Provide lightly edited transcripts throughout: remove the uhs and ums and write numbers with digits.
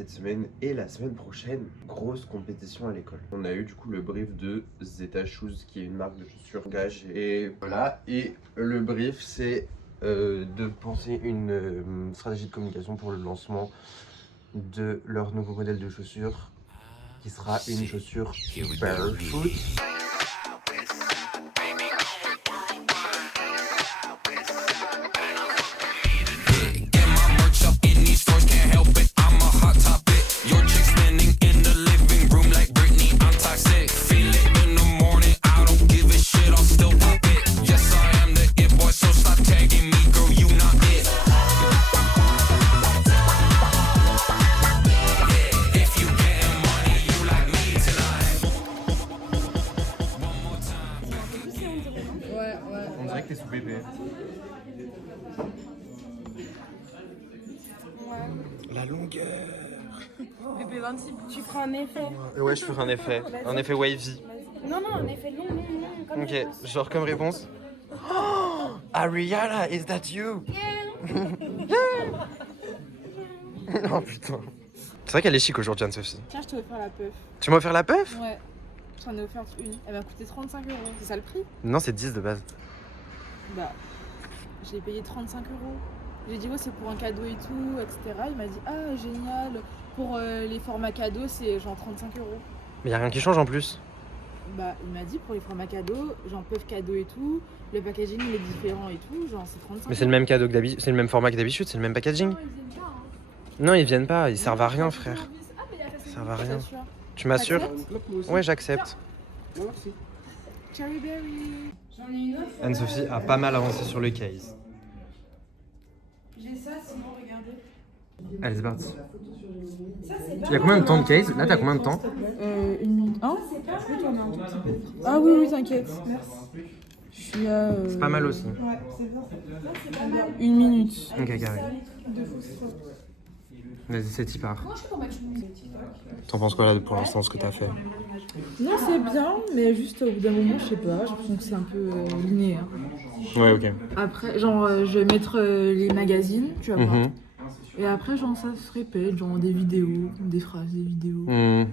cette semaine et la semaine prochaine, grosse compétition à l'école. On a eu du coup le brief de Zeta Shoes qui est une marque de chaussures Gage et voilà. Et le brief c'est de penser une stratégie de communication pour le lancement de leur nouveau modèle de chaussures qui sera une chaussure barefoot. On dirait que t'es sous bébé. Ouais. La longueur. Bébé 26, tu feras un effet. Ouais, je ferai un effet wavy. Non, un effet long, comme Ok, réponse. genre comme réponse. Oh, Ariana, is that you? Oh putain. C'est vrai qu'elle est chic aujourd'hui, Anne-Sophie. Tiens, je t'ai offert la puff. Tu m'as offert la puff? Ouais. J'en ai offert une. Elle m'a coûté 35 €. C'est ça le prix? Non, c'est 10 de base. Bah, j'ai payé 35 €. J'ai dit, ouais, c'est pour un cadeau et tout, etc. Il m'a dit, ah, génial. Pour les formats cadeaux, c'est genre 35 €. Mais y a rien qui change en plus. Bah, il m'a dit, pour les formats cadeaux, genre puff cadeau et tout, le packaging il est différent et tout, genre c'est 35 €. Mais c'est le même cadeau que d'habitude, c'est le même format que d'habitude, c'est le même packaging. Non, ils viennent pas, hein. Non, ils viennent pas, ils servent à rien, frère. Ah, mais il a fait Ça servent à rien. t'assures. Tu m'assures? T'acceptes? Ouais, j'accepte. Cherry berry. J'en ai une autre. Anne-Sophie a pas mal avancé sur le case. J'ai ça, sinon regardez. Allez, c'est parti. Ça, c'est pas Il y a combien de temps de case? Là, t'as combien de temps? 1 minute. Hein? Ah oui, t'inquiète. Merci. Je suis à. C'est pas mal aussi. Ouais, c'est bien. 1 minute. Ok, carré. Vas-y, c'est y part. T'en penses quoi là pour l'instant, ce que t'as fait? Non, c'est bien, mais juste au bout d'un moment, je sais pas, j'ai l'impression que c'est un peu linéaire. Ouais, ok. Après, genre, je vais mettre les magazines, tu vas voir. Mhm. Et après, genre, ça se répète, genre des vidéos, des phrases, des vidéos. Mhm.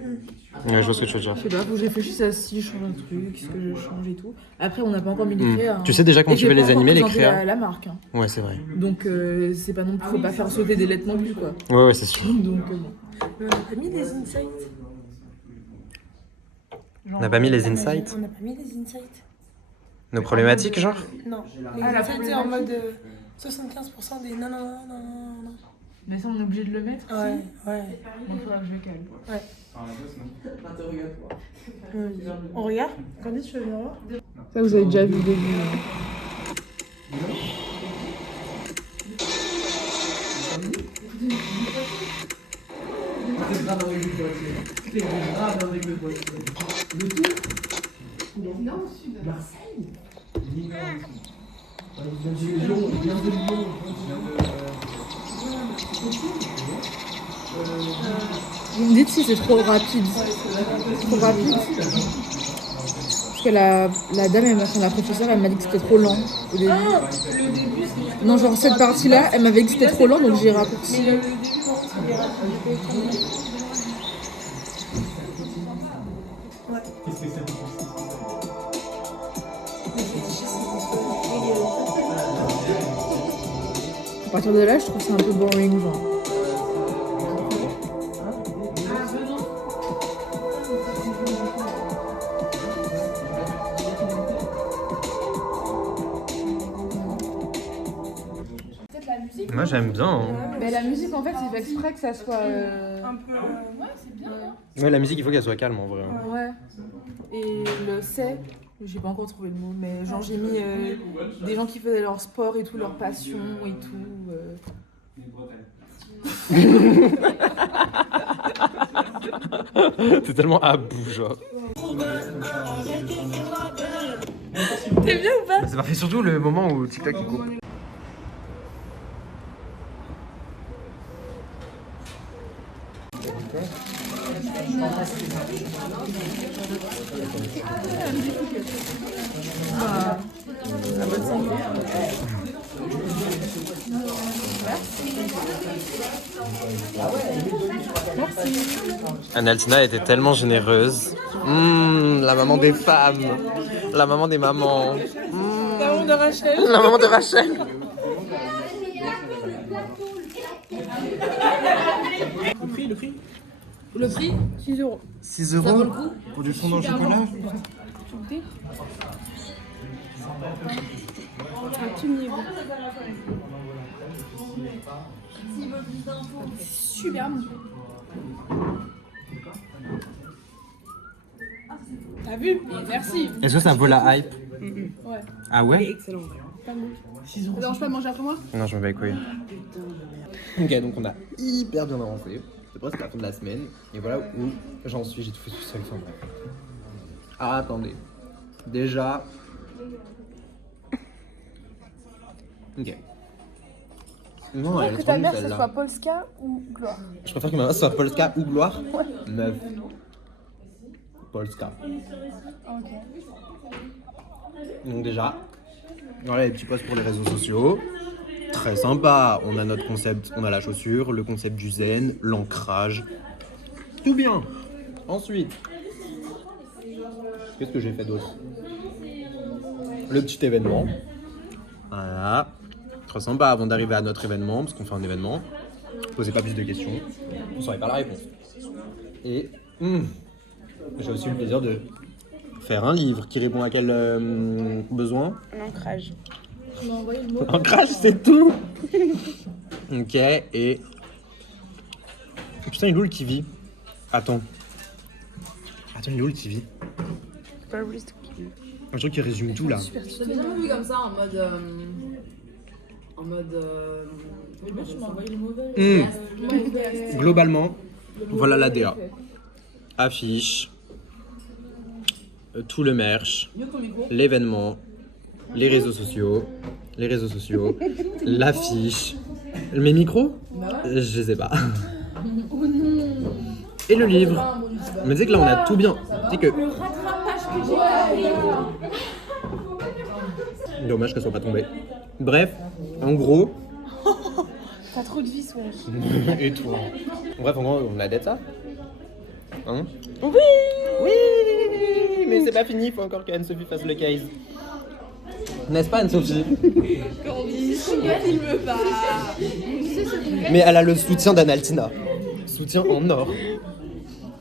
Ouais, je vois ce que tu veux dire. Je sais pas, faut que je réfléchisse à si je change un truc, qu'est-ce que je change et tout. Après, on n'a pas encore mis les créas. Hein. Tu sais déjà comment Et tu j'ai veux pas les encore animer, les présenté créas? la marque. Hein. Ouais, c'est vrai. Donc, c'est pas non plus, faut pas faire sauter des lettres non plus, quoi. Ouais, c'est sûr. Donc, bon. Mais on n'a pas mis des insights. On n'a pas mis les insights? On n'a pas mis des insights. Nos problématiques, genre? Non. Les Ah, la insights, c'est en problématique. mode 75% des non, non, non, non, non. Mais ça, on est obligé de le mettre. Ouais, si. ouais. Donc, il faudra que je le calme. Ouais. On regarde? Candice, tu veux venir voir? Ça, vous avez déjà vu le début. Vous me dites si c'est trop rapide. Trop rapide. Parce que la dame, la professeure, elle m'a dit que c'était trop lent au début. Non, genre cette partie-là, elle m'avait dit que c'était trop lent, donc j'ai raccourci. À partir de là, je trouve ça un peu boring, genre. Moi, j'aime bien. Hein. Mais la musique, en fait, c'est fait exprès que ça soit. Un peu. Ouais, c'est bien. Ouais, la musique, il faut qu'elle soit calme en vrai. Ouais. Et le c'est, j'ai pas encore trouvé le mot, mais genre j'ai mis des gens qui faisaient leur sport et tout, leur passion et tout. C'est tellement à bout, genre. T'es bien ou pas? C'est parfait, surtout le moment où TikTok il coupe. Analtina était tellement généreuse. La maman des femmes. La maman des mamans. La maman de Rachel. La maman de Rachel. Le prix 6 €. 6 Ça vaut € le coup. pour du fondant au chocolat. Un petit niveau. Super bon. T'as vu? Merci. Est-ce que ça vaut la hype? Ouais. Ah ouais? Excellent. Pas bon. Ça dérange pas de manger après moi? Non, je me bats les couilles. Ok, donc on a hyper bien avancé. C'est presque la fin de la semaine. Et voilà où j'en suis. J'ai tout fait tout seul. Enfin bref. Ah, attendez. Déjà. Ok. Non, elle est Que trop ta nulle mère, ce celle-là. soit Polska ou Gloire. Je préfère que ma mère soit Polska ou Gloire. Meuf. Polska. Ok. Donc déjà, voilà les petits posts pour les réseaux sociaux. Très sympa. On a notre concept, on a la chaussure, le concept du zen, l'ancrage. Tout bien. Ensuite, qu'est-ce que j'ai fait d'autre? Le petit événement. Voilà. Très sympa avant d'arriver à notre événement, parce qu'on fait un événement. Posez pas plus de questions, vous saurez pas la réponse. Et j'ai aussi eu le plaisir de faire un livre qui répond à quel besoin? L'ancrage. Tu m'as envoyé le mot. L'ancrage, c'est tout. Ok, et... Putain, il est où le kiwi? Attends, il est où le kiwi? Un truc qui résume tout là. J'ai jamais vu comme ça en mode. Le but, tu m'as envoyé le mauvais. Globalement, voilà la DA. Affiche, tout le merch, l'événement, les réseaux sociaux, l'affiche, mes micros, je sais pas. Et le livre. Mais tu sais que là on a tout bien. Tu sais que... Dommage qu'elle soit pas tombée. Bref, en gros. T'as trop de vis, wesh. Et toi. Bref, en gros, on a d'être ça. Hein? Oui. Oui. Mais c'est pas fini, il faut encore qu'Anne-Sophie fasse le case. N'est-ce pas Anne-Sophie? Filme pas. Mais elle a le soutien d'Analtina. Soutien en or.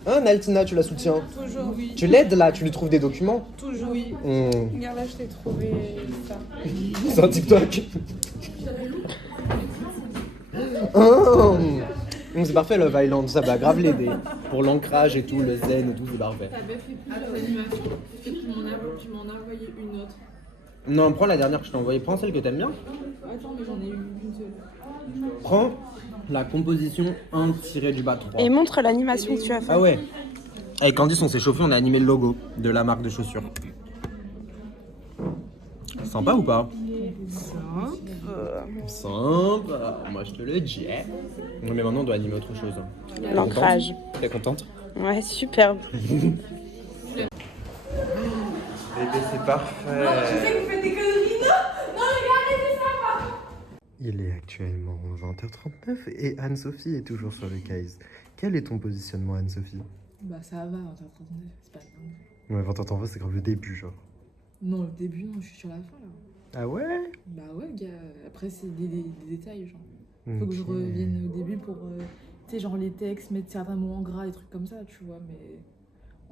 Hein, Naltina, tu la soutiens? Toujours oui. Tu l'aides là, tu lui trouves des documents? Toujours oui. Mmh. Regarde là, je t'ai trouvé ça. C'est un TikTok. Oh. C'est parfait Love Island, ça va grave l'aider. Pour l'ancrage et tout, le zen et tout, c'est parfait. T'as bien fait plusieurs animations. Tu m'en as envoyé une autre. Non, prends la dernière que je t'ai envoyée. Prends celle que t'aimes bien. Attends, mais j'en ai eu une seule. Prends la composition 1-3. Et montre l'animation que tu as fait. Ah ouais. Avec Candice, on s'est chauffé, on a animé le logo de la marque de chaussures. Sympa ou pas? Sympa. Moi je te le dis. Non mais maintenant on doit animer autre chose. L'ancrage. T'es contente? Ouais, superbe. Bébé, c'est parfait. vous faites des conneries, non, regardez ça. Il est actuellement 20h39 et Anne-Sophie est toujours sur le case. Quel est ton positionnement, Anne-Sophie? Bah, ça va, 20h39, c'est pas grave. Ouais, 20h39, c'est grave le début, genre. Non, le début, non, je suis sur la fin là. Ah ouais? Bah ouais, gars. Après, c'est des détails, genre. Faut que je Ok. revienne au début pour, tu sais, genre les textes, mettre certains mots en gras, des trucs comme ça, tu vois. Mais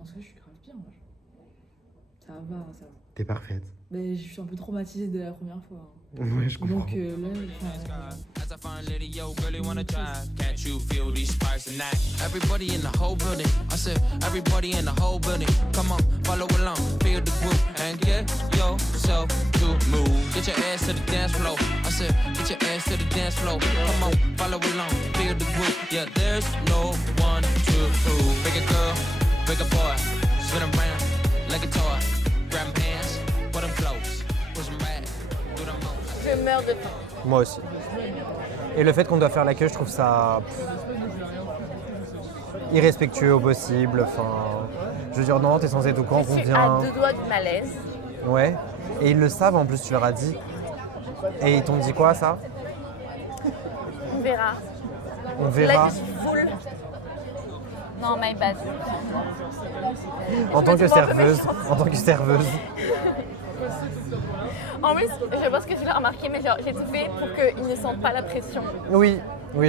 en soi, je suis grave bien. Genre. Ça va, ça va. T'es parfaite. Mais je suis un peu traumatisée de la première fois. Ouais, je comprends. Donc là, enfin, As I find lady, yo, really wanna drive. Can't you feel these sparks tonight? Everybody in the whole building. I said, everybody in the whole building. Come on, follow along, feel the groove, and get yourself to move. Get your ass to the dance floor. I said, get your ass to the dance floor. Come on, follow along, feel the groove. Yeah, there's no one to prove. Big a girl, big a boy, spin around like a toy. Grab 'em hands, put 'em close, push 'em back, do the most. Je meurs de faim. Moi aussi. Et le fait qu'on doit faire la queue, je trouve ça irrespectueux au possible. Enfin, je veux dire, non, t'es censé être au courant qu'on Je suis vient. à 2 doigts du malaise. Ouais. Et ils le savent en plus, tu leur as dit. Et ils t'ont dit quoi, ça? On verra. On Là, verra. je suis full. Non, my bad. En tant que serveuse. En plus, je pense que tu l'as remarqué, mais genre, j'ai tout fait pour qu'ils ne sentent pas la pression. Oui,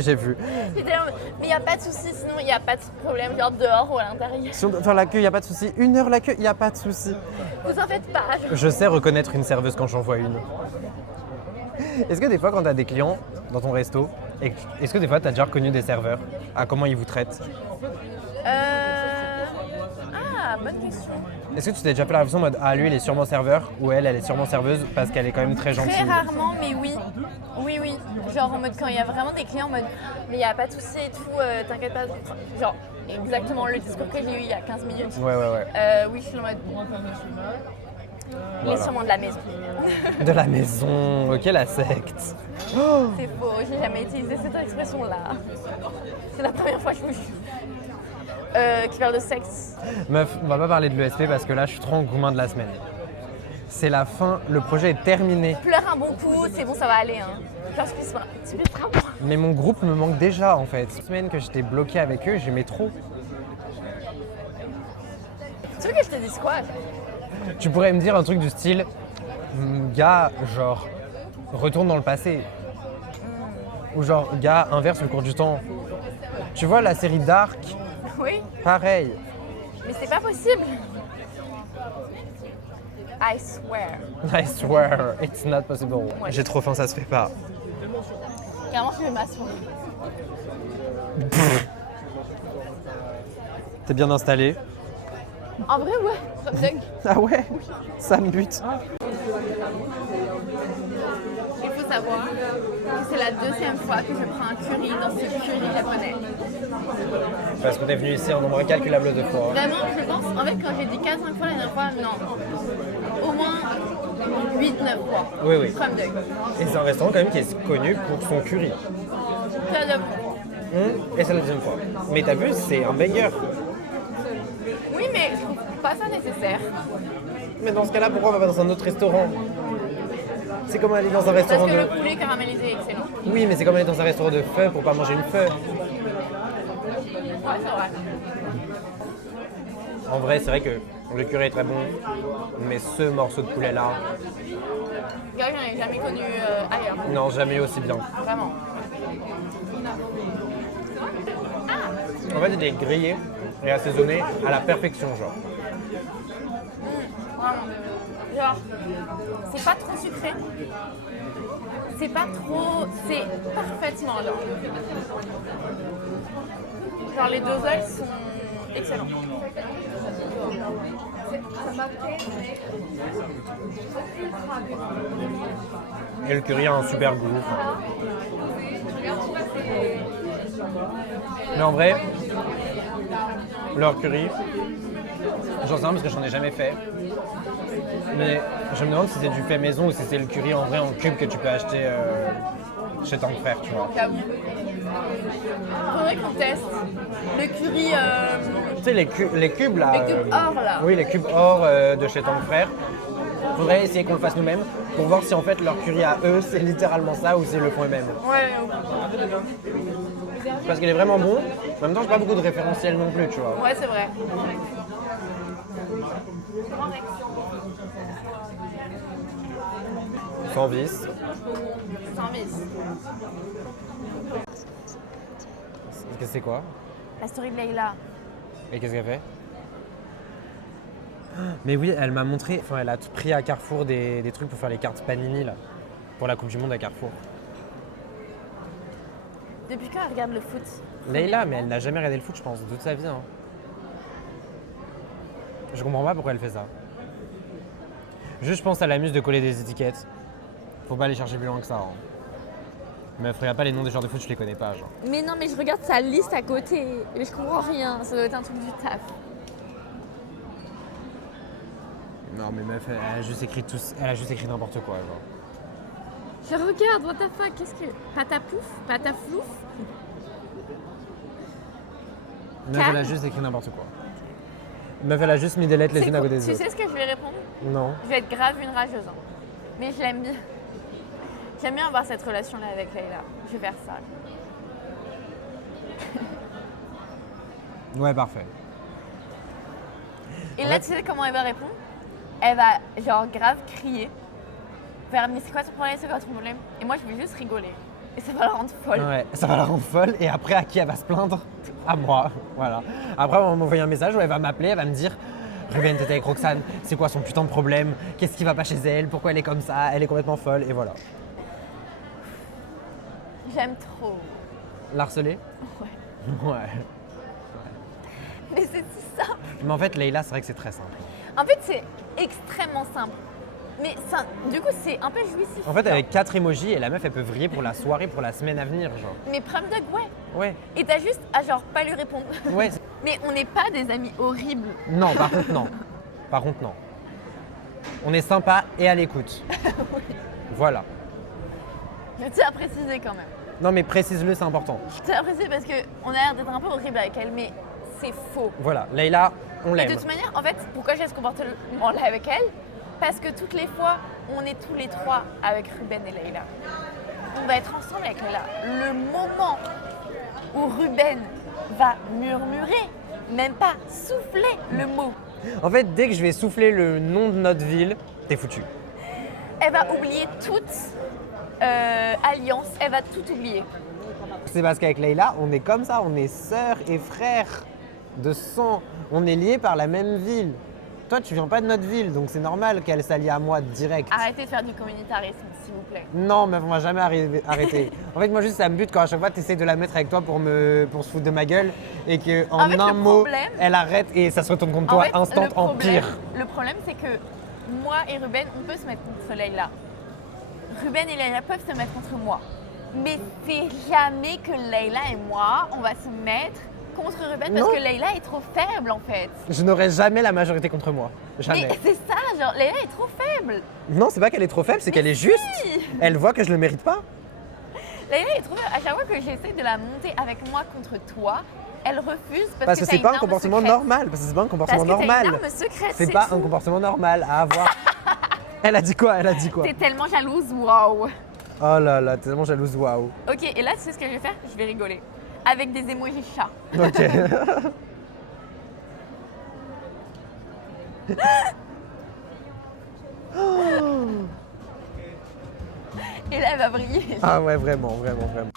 j'ai vu. J'étais là, mais il n'y a pas de souci, sinon il n'y a pas de problème, genre dehors ou à l'intérieur. Si on doit faire la queue, il n'y a pas de souci. 1 heure la queue, il n'y a pas de souci. Vous en faites pas. Je sais reconnaître une serveuse quand j'en vois une. Est-ce que des fois, quand tu as des clients dans ton resto, est-ce que des fois, tu as déjà reconnu des serveurs à comment ils vous traitent? Ah, bonne question. Est-ce que tu t'es déjà fait la réflexion en mode ah lui il est sûrement serveur ou elle est sûrement serveuse parce qu'elle est quand même très gentille? Très rarement, mais oui. Oui. Genre en mode quand il y a vraiment des clients en mode mais il n'y a pas de souci et tout, t'inquiète pas. Genre exactement le discours que j'ai eu il y a 15 minutes. Ouais. Oui, je suis en mode. Il est Voilà. sûrement de la maison. De la maison, ok la secte. C'est faux, j'ai jamais utilisé cette expression-là. C'est la première fois que je me qui parle de sexe. Meuf, on va pas parler de l'ESP parce que là je suis trop engouement de la semaine. C'est la fin, le projet est terminé. Pleure un bon coup, c'est bon, ça va aller. Hein. Pleure suffisamment. Mais mon groupe me manque déjà en fait. La semaine que j'étais bloqué avec eux, j'aimais trop. Tu veux que je te dise quoi? Tu pourrais me dire un truc du style, gars, genre, retourne dans le passé. Ou genre, gars, inverse le cours du temps. Tu vois la série Dark, Oui, pareil. mais c'est pas possible. I swear. I swear, it's not possible. Ouais. J'ai trop faim, ça se fait pas. Carrément, je vais m'asseoir. T'es bien installé? En vrai, ouais, ça me dingue. Ah ouais? Ça me bute. Il faut savoir que c'est la deuxième fois que je prends un curry dans ce curry japonais. Parce qu'on est venu ici un nombre incalculable de fois. Vraiment, je pense, en fait, quand j'ai dit 4-5 fois la dernière fois, non. Au moins 8-9 fois. Oui. Comme dingue. Et c'est un restaurant quand même qui est connu pour son curry. Ça doit- Et c'est la deuxième fois. Mais t'as vu, c'est un banger. Oui, mais je trouve pas ça nécessaire. Mais dans ce cas-là, pourquoi on va pas dans un autre restaurant? C'est comme aller dans un Parce restaurant que de... le poulet caramélisé est excellent. Oui, mais c'est comme aller dans un restaurant de feu pour pas manger une feu. Ouais, c'est vrai. En vrai, c'est vrai que le curry est très bon, mais ce morceau de poulet-là, Gars, j'en ai jamais connu ailleurs. non, jamais aussi bien. Vraiment. En fait, il est grillé et assaisonné à la perfection, genre. Vraiment. Genre, c'est pas trop sucré. C'est pas trop. C'est parfaitement genre. Genre, les dosages sont excellents. Et le curry a un super goût. Mais en vrai, leur curry, j'en sais rien parce que j'en ai jamais fait. Mais je me demande si c'est du fait maison ou si c'est le curry en vrai en cube que tu peux acheter chez ton frère, tu vois. Faudrait qu'on teste le curry. Tu sais, les cubes là. Les cubes or, là. Oui, les cubes or de chez ton frère. Faudrait essayer qu'on le fasse nous-mêmes pour voir si en fait leur curry à eux c'est littéralement ça ou s'ils le font eux-mêmes. Ouais. Parce qu'il est vraiment bon. En même temps, j'ai pas beaucoup de référentiels non plus, tu vois. Ouais, c'est vrai. Sans vis. Sans vis. Qu'est-ce que c'est quoi? La story de Leïla. Et qu'est-ce qu'elle fait? Mais oui, elle m'a montré, enfin elle a pris à Carrefour des trucs pour faire les cartes Panini là, pour la Coupe du Monde à Carrefour. Depuis quand elle regarde le foot? Leïla, mais elle n'a jamais regardé le foot, je pense, de toute sa vie. Hein. Je comprends pas pourquoi elle fait ça. Juste, je pense, elle amuse de coller des étiquettes. Faut pas aller chercher plus loin que ça. Hein. Mais regarde pas les noms des joueurs de foot, je les connais pas, genre. Mais non, mais je regarde sa liste à côté. Mais je comprends rien. Ça doit être un truc du taf. Non, mais meuf, elle a juste écrit n'importe quoi, genre. Je regarde, what the fuck, qu'est-ce que... Patapouf? Pataflouf? Meuf, elle a juste écrit n'importe quoi. Meuf, elle a juste mis des lettres les unes à côté des Tu autres. sais ce que je vais répondre? Non. Je vais être grave une rageuse. Hein. Mais je l'aime bien. J'aime bien avoir cette relation-là avec Leïla. Je vais faire ça. Ouais, parfait. Et En là, fait- tu sais comment elle va répondre? Elle va, genre, grave crier. Faire, mais c'est quoi ton problème? C'est quoi ton problème? Et moi, je vais juste rigoler. Et ça va la rendre folle. Ouais, ça va la rendre folle. Et après, à qui elle va se plaindre? À moi. Voilà. Après, elle va m'envoyer un message où elle va m'appeler, elle va me dire Ruben, t'étais avec Roxane, c'est quoi son putain de problème? Qu'est-ce qui va pas chez elle? Pourquoi elle est comme ça? Elle est complètement folle. Et voilà. J'aime trop. L'harceler? Ouais. Ouais. Mais c'est si simple. Mais en fait, Leïla, c'est vrai que c'est très simple. En fait, c'est extrêmement simple. Mais ça, du coup, c'est un peu jouissif. En fait, genre. avec 4 emojis, et la meuf, elle peut vriller pour la soirée, pour la semaine à venir, genre. Mais prom dog, ouais. Ouais. Et t'as juste à genre pas lui répondre. Ouais. Mais on n'est pas des amis horribles. Non, par contre, non. Par contre, non. On est sympa et à l'écoute. Voilà. Je tiens à préciser quand même. Non, mais précise-le, c'est important. Je tiens à préciser parce qu'on a l'air d'être un peu horrible avec elle, mais c'est faux. Voilà, Leïla, on Et de l'aime. toute manière, en fait, pourquoi j'ai ce comportement-là avec elle? Parce que toutes les fois, on est tous les trois avec Ruben et Leïla. On va être ensemble avec Leïla. Le moment où Ruben va murmurer, même pas souffler le mot, En fait, dès que je vais souffler le nom de notre ville, t'es foutu. elle va oublier toute alliance, elle va tout oublier. C'est parce qu'avec Leïla, on est comme ça, on est sœurs et frères de sang. On est liés par la même ville. Toi, tu viens pas de notre ville, donc c'est normal qu'elle s'allie à moi direct. Arrêtez de faire du communautarisme, s'il vous plaît. Non, mais on va jamais arrêter. En fait, moi, juste, ça me bute quand à chaque fois, tu essaies de la mettre avec toi pour se foutre de ma gueule et qu'en En fait, un le mot, problème- elle arrête et ça se retourne contre En toi, fait, instant empire. Le problème, c'est que moi et Ruben, on peut se mettre contre Leïla. Ruben et Leïla peuvent se mettre contre moi. Mais c'est jamais que Leïla et moi, on va se mettre contre Ruben Non. parce que Leïla est trop faible en fait. Je n'aurai jamais la majorité contre moi. Jamais. Mais c'est ça, genre Leïla est trop faible. Non, c'est pas qu'elle est trop faible, c'est qu'elle est si. juste. Elle voit que je le mérite pas. Leïla est trop faible. À chaque fois que j'essaie de la monter avec moi contre toi, elle refuse Parce que t'as c'est une pas un arme comportement secrète. normal. Parce que c'est pas un comportement Parce que t'as une normal. arme secrète, C'est pas tout. un comportement normal à avoir. Elle a dit quoi? Elle a dit quoi? T'es tellement jalouse, waouh. Oh là là, t'es tellement jalouse, waouh. Ok, et là, tu sais ce que je vais faire? Je vais rigoler. Avec des emojis chats. Ok. Et là, elle va briller. Ah ouais, vraiment, vraiment, vraiment.